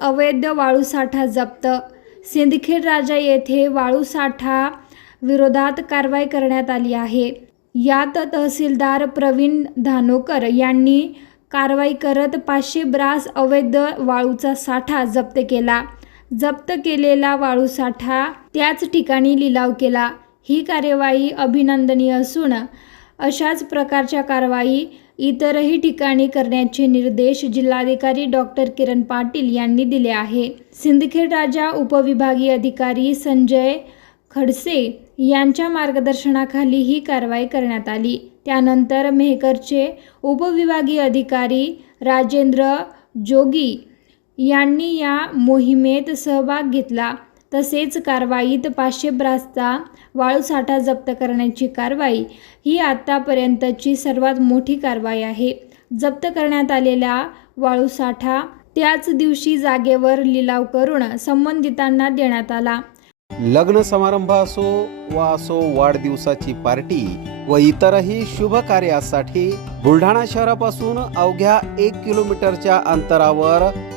अवैध वाळूसाठा जप्त. सिंदखेड राजा येथे वाळूसाठा विरोधात कारवाई करण्यात आली आहे. यात तहसीलदार प्रवीण धानोकर यांनी कारवाई करत पाचशे ब्रास अवैध वाळूचा साठा जप्त केला. जप्त केलेला वाळूसाठा त्याच ठिकाणी लिलाव केला. ही कार्यवाही अभिनंदनीय असून अशाच प्रकारच्या कारवाई इतरही ठिकाणी करण्याचे निर्देश जिल्हाधिकारी डॉक्टर किरण पाटील यांनी दिले आहे. सिंदखेड राजा उपविभागीय अधिकारी संजय खडसे यांच्या मार्गदर्शनाखाली ही कारवाई करण्यात आली. त्यानंतर मेहकरचे उपविभागीय अधिकारी राजेंद्र जोगी यांनी या मोहिमेत सहभाग घेतला. तसेच कारवाईत पाचशे ब्रासचा वाळूसाठा जप्त करण्याची कारवाई ही आतापर्यंतची सर्वात मोठी कारवाई आहे. जप्त करण्यात आलेला वाळूसाठा त्याच दिवशी जागेवर लिलाव करून संबंधितांना देण्यात आला. लग्न समारंभ असो वा असो वाढदिवसाची पार्टी व इतरही शुभ कार्यासाठी बुलढाणा शहरापासून अवघ्या एक किलोमीटरच्या अंतरावर